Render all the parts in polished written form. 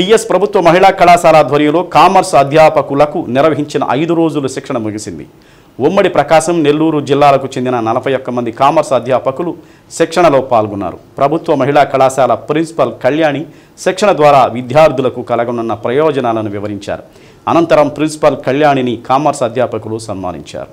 DS ప్రభుత్వ మహిళా కళాశాల ఆధ్వర్యంలో కామర్స్ అధ్యాపకులకు నిర్వహించిన 5 రోజుల శిక్షణ ముగిసింది. ఉమ్మడి ప్రకాశం, నెల్లూరు జిల్లాలకు చెందిన 41 మంది కామర్స్ అధ్యాపకులు శిక్షణలో పాల్గొన్నారు. ప్రభుత్వ మహిళా కళాశాల ప్రిన్సిపల్ కళ్యాణి శిక్షణ ద్వారా విద్యార్థులకు కలగనున్న ప్రయోజనాలను వివరించారు. అనంతరం ప్రిన్సిపల్ కళ్యాణిని కామర్స్ అధ్యాపకులు సన్మానించారు.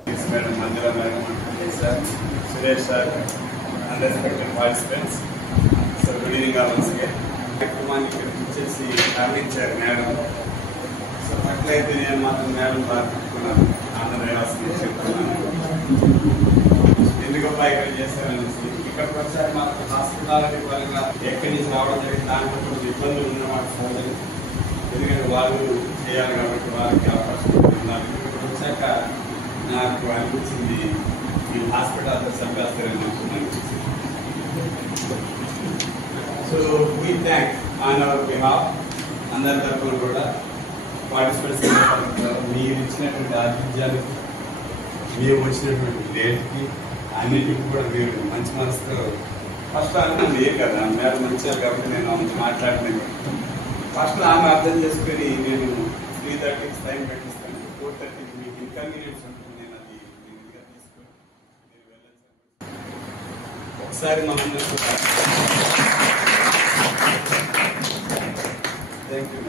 అట్లయితే నేను మాత్రం మేడం బాగున్నాను, ఆంధ్రప్రదేశ్ చెప్తున్నాను. ఎందుకో ఇక్కడ చేస్తాననేసి ఇక్కడికి వచ్చాక మాకు హాస్పిటాలిటీ పరంగా ఎక్కడి నుంచి రావడం జరిగింది. దాంట్లో కొంచెం ఇబ్బందులు ఉన్నమాట సోదరి, ఎందుకంటే వాళ్ళు చేయాలి కాబట్టి వాళ్ళకి అవకాశం ఉన్నారు. ఇక్కడ వచ్చాక నాకు అనిపించింది ఈ హాస్పిటల్తో చంపేస్తారని అనుకున్నాను. So we thank on hour behalf అందరి తరఫున కూడా పార్టిసిపేట్స్ మీరు ఇచ్చినటువంటి ఆతిథ్యానికి, మీరు వచ్చినటువంటి డేట్కి అన్నిటికీ కూడా మీరు మంచి మనసుతో ఫస్ట్ అనుకున్నాను. ఏ కదా మేడం మంచిగా కాబట్టి నేను ఆమె మాట్లాడినాను. ఫస్ట్ ఆమె అర్థం చేసుకొని నేను 3:30కి టైం పెట్టిస్తాను, 4:30కి మీకు ఇన్కన్వీనియన్స్ ఉంటుంది. నేను అది ఇదిగా తీసుకొని మీరు వెళ్ళాలి. ఒకసారి మమ్మల్ని థ్యాంక్ యూ.